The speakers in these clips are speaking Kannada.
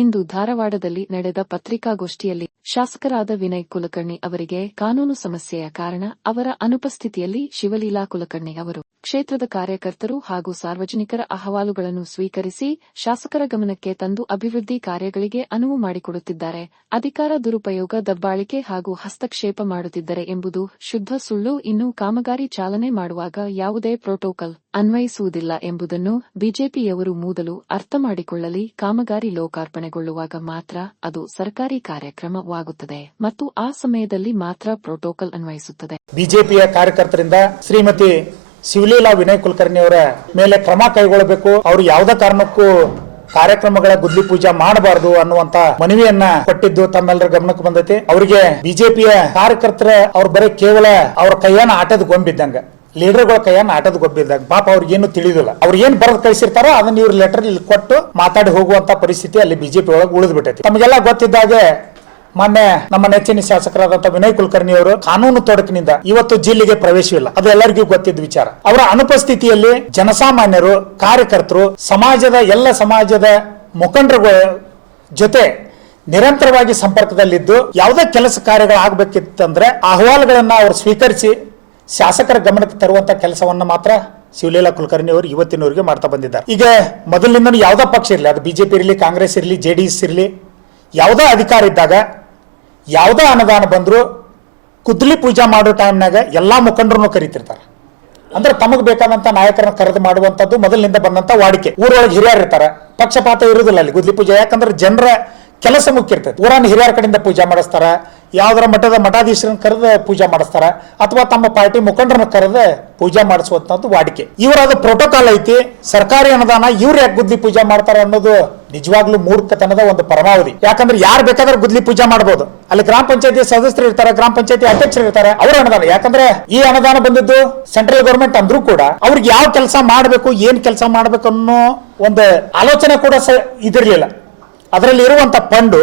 ಇಂದು ಧಾರವಾಡದಲ್ಲಿ ನಡೆದ ಪತ್ರಿಕಾಗೋಷ್ಠಿಯಲ್ಲಿ ಶಾಸಕರಾದ ವಿನಯ್ ಕುಲಕರ್ಣಿ ಅವರಿಗೆ ಕಾನೂನು ಸಮಸ್ಯೆಯ ಕಾರಣ ಅವರ ಅನುಪಸ್ಥಿತಿಯಲ್ಲಿ ಶಿವಲೀಲಾ ಕುಲಕರ್ಣಿ ಅವರು ಕ್ಷೇತ್ರದ ಕಾರ್ಯಕರ್ತರು ಹಾಗೂ ಸಾರ್ವಜನಿಕರ ಅಹವಾಲುಗಳನ್ನು ಸ್ವೀಕರಿಸಿ ಶಾಸಕರ ಗಮನಕ್ಕೆ ತಂದು ಅಭಿವೃದ್ಧಿ ಕಾರ್ಯಗಳಿಗೆ ಅನುವು ಮಾಡಿಕೊಡುತ್ತಿದ್ದಾರೆ. ಅಧಿಕಾರ ದುರುಪಯೋಗ, ದಬ್ಬಾಳಿಕೆ ಹಾಗೂ ಹಸ್ತಕ್ಷೇಪ ಮಾಡುತ್ತಿದ್ದರೆ ಎಂಬುದು ಶುದ್ಧ ಸುಳ್ಳು. ಇನ್ನು ಕಾಮಗಾರಿ ಚಾಲನೆ ಮಾಡುವಾಗ ಯಾವುದೇ ಪ್ರೋಟೋಕಾಲ್ ಅನ್ವಯಿಸುವುದಿಲ್ಲ ಎಂಬುದನ್ನು ಬಿಜೆಪಿಯವರು ಮೊದಲು ಅರ್ಥ ಮಾಡಿಕೊಳ್ಳಲಿ. ಕಾಮಗಾರಿ ಲೋಕಾರ್ಪಣೆಗೊಳ್ಳುವಾಗ ಮಾತ್ರ ಅದು ಸರ್ಕಾರಿ ಕಾರ್ಯಕ್ರಮವಾಗುತ್ತದೆ ಮತ್ತು ಆ ಸಮಯದಲ್ಲಿ ಮಾತ್ರ ಪ್ರೋಟೋಕಾಲ್ ಅನ್ವಯಿಸುತ್ತದೆ. ಬಿಜೆಪಿಯ ಕಾರ್ಯಕರ್ತರಿಂದ ಶ್ರೀಮತಿ ಶಿವಲೀಲಾ ವಿನಯ್ ಕುಲಕರ್ಣಿ ಅವರ ಮೇಲೆ ಕ್ರಮ ಕೈಗೊಳ್ಳಬೇಕು, ಅವರು ಯಾವುದೇ ಕಾರಣಕ್ಕೂ ಕಾರ್ಯಕ್ರಮಗಳ ಗುದ್ಲಿ ಪೂಜಾ ಮಾಡಬಾರದು ಅನ್ನುವಂತ ಮನವಿಯನ್ನ ಕೊಟ್ಟಿದ್ದು ತಮ್ಮೆಲ್ಲರ ಗಮನಕ್ಕೆ ಬಂದೈತಿ. ಅವರಿಗೆ ಬಿಜೆಪಿಯ ಕಾರ್ಯಕರ್ತರ ಅವ್ರು ಬರೀ ಕೇವಲ ಅವ್ರ ಕೈಯನ್ನ ಆಟದ ಗೊಂಬಿದ್ದಂಗ, ಲೀಡರ್ಗಳ ಕೈಯನ್ನ ಆಟದ ಗೊಂಬಿದ್ದಾಗ, ಪಾಪ ಅವ್ರಿಗೇನು ತಿಳಿದಿಲ್ಲ. ಅವ್ರು ಏನ್ ಬರೆದು ಕಳಿಸಿರ್ತಾರೋ ಅದನ್ನ ಇವ್ರ ಲೆಟರ್ ಇಲ್ಲಿ ಕೊಟ್ಟು ಮಾತಾಡಿ ಹೋಗುವಂತ ಪರಿಸ್ಥಿತಿ ಅಲ್ಲಿ ಬಿಜೆಪಿ ಒಳಗೆ ಉಳಿದು ಬಿಟ್ಟೈತಿ. ತಮಗೆಲ್ಲ ಗೊತ್ತಿದ್ದಾಗೆ ಮೊನ್ನೆ ನಮ್ಮ ನೆಚ್ಚಿನ ಶಾಸಕರಾದಂತಹ ವಿನಯ್ ಕುಲಕರ್ಣಿ ಅವರು ಕಾನೂನು ತೊಡಕಿನಿಂದ ಇವತ್ತು ಜಿಲ್ಲೆಗೆ ಪ್ರವೇಶವಿಲ್ಲ, ಅದು ಎಲ್ಲರಿಗೂ ಗೊತ್ತಿದ್ದ ವಿಚಾರ. ಅವರ ಅನುಪಸ್ಥಿತಿಯಲ್ಲಿ ಜನಸಾಮಾನ್ಯರು, ಕಾರ್ಯಕರ್ತರು, ಎಲ್ಲ ಸಮಾಜದ ಮುಖಂಡರುಗಳ ಜೊತೆ ನಿರಂತರವಾಗಿ ಸಂಪರ್ಕದಲ್ಲಿದ್ದು ಯಾವುದೇ ಕೆಲಸ ಕಾರ್ಯಗಳಾಗಬೇಕಿತ್ತಂದ್ರೆ ಅಹವಾಲುಗಳನ್ನ ಅವರು ಸ್ವೀಕರಿಸಿ ಶಾಸಕರ ಗಮನಕ್ಕೆ ತರುವಂತ ಕೆಲಸವನ್ನ ಮಾತ್ರ ಶಿವಲೀಲಾ ಕುಲಕರ್ಣಿ ಅವರು ಇವತ್ತಿನವರೆಗೆ ಮಾಡ್ತಾ ಬಂದಿದ್ದಾರೆ. ಈಗ ಮೊದಲಿನಿಂದ ಯಾವುದೇ ಪಕ್ಷ ಇರಲಿ, ಅದು ಬಿಜೆಪಿ ಇರಲಿ, ಕಾಂಗ್ರೆಸ್ ಇರಲಿ, ಜೆಡಿಎಸ್ ಇರಲಿ, ಯಾವುದೇ ಅಧಿಕಾರ ಇದ್ದಾಗ ಯಾವುದೇ ಅನುದಾನ ಬಂದ್ರು ಕುದ್ಲಿ ಪೂಜಾ ಮಾಡೋ ಟೈಮ್ನಾಗ ಎಲ್ಲಾ ಮುಖಂಡರನ್ನು ಕರೀತಿರ್ತಾರೆ. ಅಂದ್ರೆ ತಮಗ್ ಬೇಕಾದಂತ ನಾಯಕರನ್ನ ಕರೆದು ಮಾಡುವಂತದ್ದು ಮೊದಲಿನಿಂದ ಬಂದಂತ ವಾಡಿಕೆ. ಊರೊಳಗೆ ಹಿರಿಯರು ಇರ್ತಾರೆ, ಪಕ್ಷಪಾತ ಇರುವುದಿಲ್ಲ ಅಲ್ಲಿ ಗುದ್ಲಿ ಪೂಜೆ. ಯಾಕಂದ್ರೆ ಜನರ ಕೆಲಸ ಮುಖ್ಯ ಇರ್ತದೆ. ಊರನ್ನ ಹಿರಿಯರ ಕಡೆಯಿಂದ ಪೂಜಾ ಮಾಡಿಸ್ತಾರ, ಯಾವ್ದಾರ ಮಠದ ಮಠಾಧೀಶರನ್ನ ಕರೆದು ಪೂಜಾ ಮಾಡಿಸ್ತಾರ, ಅಥವಾ ತಮ್ಮ ಪಾರ್ಟಿ ಮುಖಂಡರನ್ನ ಕರೆದು ಪೂಜಾ ಮಾಡಿಸುವಂತದ್ದು ವಾಡಿಕೆ. ಇವರದು ಪ್ರೋಟೋಕಾಲ್ ಐತಿ, ಸರ್ಕಾರಿ ಅನುದಾನ, ಇವ್ರು ಯಾಕೆ ಗುದ್ಲಿ ಪೂಜಾ ಮಾಡ್ತಾರೆ ಅನ್ನೋದು ನಿಜವಾಗ್ಲೂ ಮೂರ್ಖತನದ ಒಂದು ಪರಮಾವಧಿ. ಯಾಕಂದ್ರೆ ಯಾರು ಬೇಕಾದ್ರೆ ಗುದ್ಲಿ ಪೂಜಾ ಮಾಡಬಹುದು. ಅಲ್ಲಿ ಗ್ರಾಮ ಪಂಚಾಯತಿ ಸದಸ್ಯರು ಇರ್ತಾರೆ, ಗ್ರಾಮ ಪಂಚಾಯತಿ ಅಧ್ಯಕ್ಷರು ಇರ್ತಾರೆ, ಅವ್ರ ಅನುದಾನ. ಯಾಕಂದ್ರೆ ಈ ಅನುದಾನ ಬಂದಿದ್ದು ಸೆಂಟ್ರಲ್ ಗವರ್ಮೆಂಟ್ ಅಂದ್ರೂ ಕೂಡ ಅವ್ರಿಗೆ ಯಾವ ಕೆಲಸ ಮಾಡಬೇಕು, ಏನ್ ಕೆಲಸ ಮಾಡ್ಬೇಕು ಅನ್ನೋ ಒಂದು ಆಲೋಚನೆ ಕೂಡ ಇದಿರ್ಲಿಲ್ಲ. ಅದರಲ್ಲಿ ಇರುವಂತ ಫಂಡು,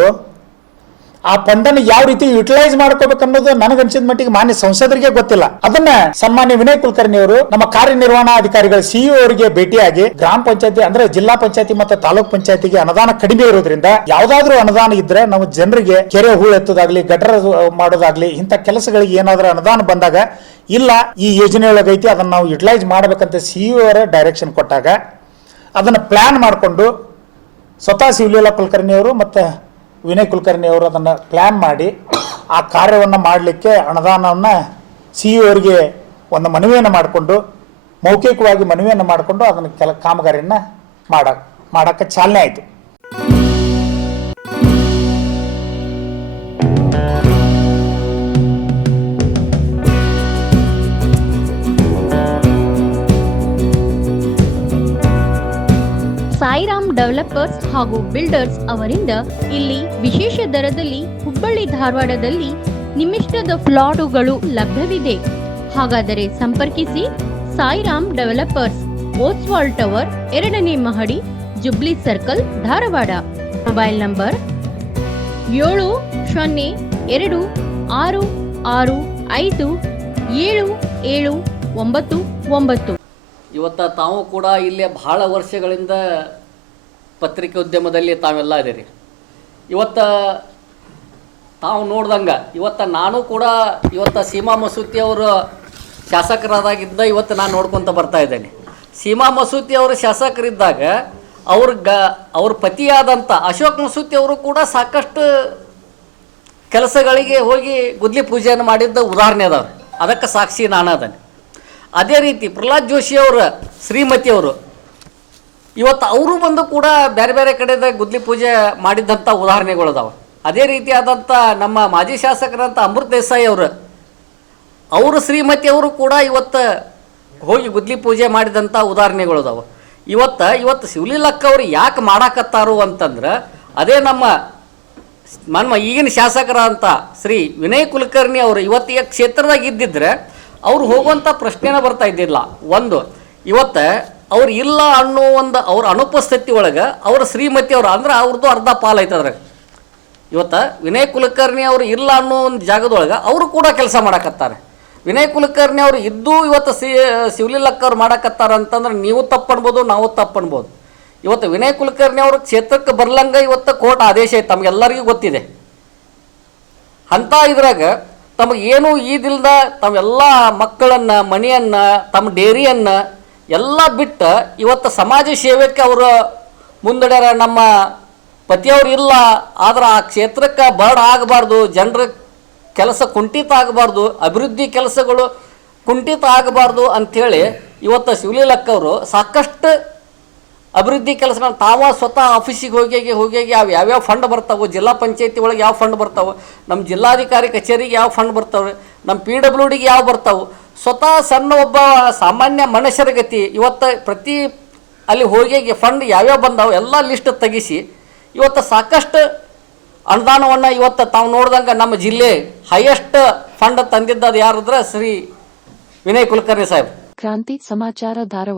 ಆ ಫಂಡನ್ನು ಯಾವ ರೀತಿ ಯುಟಿಲೈಸ್ ಮಾಡ್ಕೋಬೇಕು ಅನ್ನೋದು ನನಗನ್ಸಿದ ಮಟ್ಟಿಗೆ ಮಾನ್ಯ ಸಂಸದರಿಗೆ ಗೊತ್ತಿಲ್ಲ. ಅದನ್ನ ಸನ್ಮಾನ್ಯ ವಿನಯ್ ಕುಲಕರ್ಣಿ ಅವರು ನಮ್ಮ ಕಾರ್ಯನಿರ್ವಹಣಾ ಅಧಿಕಾರಿಗಳು ಸಿಇಒ ಅವರಿಗೆ ಭೇಟಿಯಾಗಿ ಗ್ರಾಮ ಪಂಚಾಯತಿ ಅಂದ್ರೆ ಜಿಲ್ಲಾ ಪಂಚಾಯತಿ ಮತ್ತು ತಾಲೂಕ್ ಪಂಚಾಯತಿಗೆ ಅನುದಾನ ಕಡಿಮೆ ಇರೋದ್ರಿಂದ ಯಾವ್ದಾದ್ರು ಅನುದಾನ ಇದ್ರೆ ನಾವು ಜನರಿಗೆ ಕೆರೆ ಹೂಳು ಎತ್ತೋದಾಗ್ಲಿ, ಗಟರ ಮಾಡೋದಾಗ್ಲಿ, ಇಂಥ ಕೆಲಸಗಳಿಗೆ ಏನಾದ್ರೂ ಅನುದಾನ ಬಂದಾಗ ಇಲ್ಲ ಈ ಯೋಜನೆ ಒಳಗೈತಿ ಅದನ್ನ ನಾವು ಯುಟಿಲೈಸ್ ಮಾಡ್ಬೇಕಂತ ಸಿಇಒ ಅವರ ಡೈರೆಕ್ಷನ್ ಕೊಟ್ಟಾಗ ಅದನ್ನ ಪ್ಲಾನ್ ಮಾಡಿಕೊಂಡು ಸ್ವತಃ ಶಿವಲೀಲಾ ಕುಲಕರ್ಣಿ ಅವರು ಮತ್ತು ವಿನಯ್ ಕುಲಕರ್ಣಿ ಅವರು ಅದನ್ನು ಪ್ಲ್ಯಾನ್ ಮಾಡಿ ಆ ಕಾರ್ಯವನ್ನು ಮಾಡಲಿಕ್ಕೆ ಅನುದಾನವನ್ನು ಸಿಇಒ ಅವರಿಗೆ ಒಂದು ಮನವಿಯನ್ನು ಮಾಡಿಕೊಂಡು, ಮೌಖಿಕವಾಗಿ ಮನವಿಯನ್ನು ಮಾಡಿಕೊಂಡು ಅದನ್ನು ಕಾಮಗಾರಿಯನ್ನು ಮಾಡೋಕ್ಕೆ ಚಾಲನೆ ಆಯಿತು. ಸಾಯಿರಾಮ್ ಡೆವಲಪರ್ಸ್ ಹಾಗೂ ಬಿಲ್ಡರ್ಸ್ ಅವರಿಂದ ಇಲ್ಲಿ ವಿಶೇಷ ದರದಲ್ಲಿ ಹುಬ್ಬಳ್ಳಿ ಧಾರವಾಡದಲ್ಲಿ ನಿಮ್ಮಿಷ್ಟದ ಫ್ಲಾಟುಗಳು ಲಭ್ಯವಿದೆ. ಹಾಗಾದರೆ ಸಂಪರ್ಕಿಸಿ ಸಾಯಿರಾಮ್ ಡೆವಲಪರ್ಸ್, ಓಸ್ವಾಲ್ ಟವರ್, 2ನೇ ಮಹಡಿ, jubilee circle, Dharwad. Mobile number 7026657799. ಇವತ್ತು ತಾವು ಕೂಡ ಇಲ್ಲೇ ಬಹಳ ವರ್ಷಗಳಿಂದ ಪತ್ರಿಕೆ ಉದ್ಯಮದಲ್ಲಿ ತಾವೆಲ್ಲ ಇದ್ದೀರಿ. ಇವತ್ತು ತಾವು ನೋಡ್ದಂಗೆ ಇವತ್ತು ನಾನು ಕೂಡ ಸೀಮಾ ಮಸೂತಿ ಅವರು ಶಾಸಕರಾದಾಗಿದ್ದ ಇವತ್ತು ನಾನು ನೋಡ್ಕೊತ ಬರ್ತಾ ಇದ್ದೇನೆ. ಸೀಮಾ ಮಸೂತಿ ಅವರು ಶಾಸಕರಿದ್ದಾಗ ಅವ್ರ ಪತಿಯಾದಂಥ ಅಶೋಕ್ ಮಸೂತಿ ಅವರು ಕೂಡ ಸಾಕಷ್ಟು ಕೆಲಸಗಳಿಗೆ ಹೋಗಿ ಗುದ್ಲಿ ಪೂಜೆಯನ್ನು ಮಾಡಿದ್ದ ಉದಾಹರಣೆ ಅದಾವೆ. ಅದಕ್ಕೆ ಸಾಕ್ಷಿ ನಾನು ಅದೇನೆ. ಅದೇ ರೀತಿ ಪ್ರಹ್ಲಾದ್ ಜೋಶಿ ಅವರ ಶ್ರೀಮತಿ ಅವರು ಇವತ್ತು ಅವರು ಬಂದು ಕೂಡ ಬೇರೆ ಬೇರೆ ಕಡೆದ ಗುದ್ಲಿ ಪೂಜೆ ಮಾಡಿದ್ದಂಥ ಉದಾಹರಣೆಗಳದಾವೆ. ಅದೇ ರೀತಿಯಾದಂಥ ನಮ್ಮ ಮಾಜಿ ಶಾಸಕರಂಥ ಅಮೃತ್ ದೇಸಾಯಿ ಅವರು ಶ್ರೀಮತಿ ಅವರು ಕೂಡ ಇವತ್ತು ಹೋಗಿ ಗುದ್ಲಿ ಪೂಜೆ ಮಾಡಿದಂಥ ಉದಾಹರಣೆಗಳದಾವೆ. ಇವತ್ತು ಶಿವಲೀಲಕ್ಕ ಅವರು ಯಾಕೆ ಮಾಡಾಕತ್ತಾರು ಅಂತಂದ್ರೆ ಅದೇ ನಮ್ಮ ಈಗಿನ ಶಾಸಕರಂಥ ಶ್ರೀ ವಿನಯ್ ಕುಲಕರ್ಣಿ ಅವರು ಇವತ್ತಿಗೆ ಕ್ಷೇತ್ರದಾಗ ಇದ್ದಿದ್ರೆ ಅವ್ರು ಹೋಗುವಂಥ ಪ್ರಶ್ನೆನ ಬರ್ತಾ ಇದ್ದಿಲ್ಲ. ಇವತ್ತು ಅವ್ರು ಇಲ್ಲ ಅನ್ನೋ ಅವ್ರ ಅನುಪಸ್ಥಿತಿ ಒಳಗೆ ಅವ್ರ ಶ್ರೀಮತಿ ಅವರು ಅಂದ್ರೆ ಅವ್ರದ್ದು ಅರ್ಧ ಪಾಲು ಐತೆ ಅದ್ರಾಗ. ಇವತ್ತು ವಿನಯ್ ಕುಲಕರ್ಣಿ ಅವರು ಇಲ್ಲ ಅನ್ನೋ ಒಂದು ಜಾಗದೊಳಗೆ ಅವರು ಕೂಡ ಕೆಲಸ ಮಾಡಕತ್ತಾರೆ. ವಿನಯ್ ಕುಲಕರ್ಣಿ ಅವರು ಇದ್ದು ಇವತ್ತು ಶಿವಲೀಲಕ್ಕ ಅವ್ರು ಮಾಡಕತ್ತಾರ ಅಂತಂದ್ರೆ ನೀವು ತಪ್ಪಣ್ಬೋದು, ನಾವು ತಪ್ಪಣ್ಬೋದು. ಇವತ್ತು ವಿನಯ್ ಕುಲಕರ್ಣಿ ಅವರು ಕ್ಷೇತ್ರಕ್ಕೆ ಬರ್ಲಂಗ ಇವತ್ತು ಕೋರ್ಟ್ ಆದೇಶ ಐತೆ, ತಮಗೆಲ್ಲರಿಗೂ ಗೊತ್ತಿದೆ. ಅಂಥ ಇದ್ರಾಗ ತಮಗೇನು ಈದಿಲ್ದ ತಮ್ಮೆಲ್ಲ ಮಕ್ಕಳನ್ನು, ಮನೆಯನ್ನು, ತಮ್ಮ ಡೇರಿಯನ್ನು ಎಲ್ಲ ಬಿಟ್ಟು ಇವತ್ತು ಸಮಾಜ ಸೇವೆಗೆ ಅವರು ಮುಂದಡ್ಯಾರ. ನಮ್ಮ ಪತಿಯವರು ಇಲ್ಲ ಆದ್ರೆ ಆ ಕ್ಷೇತ್ರಕ್ಕೆ ಬರ್ಡ್ ಆಗಬಾರ್ದು, ಜನರ ಕೆಲಸ ಕುಂಠಿತ ಆಗಬಾರ್ದು, ಅಭಿವೃದ್ಧಿ ಕೆಲಸಗಳು ಕುಂಠಿತ ಆಗಬಾರ್ದು ಅಂಥೇಳಿ ಇವತ್ತು ಶಿವಲೀಲಕ್ಕ ಅವರು ಸಾಕಷ್ಟು ಅಭಿವೃದ್ಧಿ ಕೆಲಸಗಳನ್ನ ತಾವ ಸ್ವತಃ ಆಫೀಸಿಗೆ ಹೋಗಿ ಯಾವ್ಯಾವ ಫಂಡ್ ಬರ್ತಾವೆ, ಜಿಲ್ಲಾ ಪಂಚಾಯತಿ ಒಳಗೆ ಯಾವ ಫಂಡ್ ಬರ್ತಾವೆ, ನಮ್ಮ ಜಿಲ್ಲಾಧಿಕಾರಿ ಕಚೇರಿಗೆ ಯಾವ ಫಂಡ್ ಬರ್ತಾವೆ, ನಮ್ಮ PWDಗೆ ಯಾವ ಬರ್ತಾವೆ, ಸ್ವತಃ ಸಣ್ಣ ಒಬ್ಬ ಸಾಮಾನ್ಯ ಮನುಷ್ಯರ ಗತಿ ಇವತ್ತು ಪ್ರತಿ ಅಲ್ಲಿ ಹೋಗಿ ಫಂಡ್ ಯಾವ್ಯಾವ ಬಂದಾವೆ ಎಲ್ಲ ಲಿಸ್ಟ್ ತೆಗಿಸಿ ಇವತ್ತು ಸಾಕಷ್ಟು ಅನುದಾನವನ್ನು ಇವತ್ತು ತಾವು ನೋಡ್ದಂಗೆ ನಮ್ಮ ಜಿಲ್ಲೆ ಹೈಯೆಸ್ಟ್ ಫಂಡ್ ತಂದಿದ್ದದು ಯಾರಿದ್ರೆ ಶ್ರೀ ವಿನಯ್ ಕುಲಕರ್ಣಿ ಸಾಹೇಬ್. ಕ್ರಾಂತಿ ಸಮಾಚಾರ ಧಾರವಾಡ.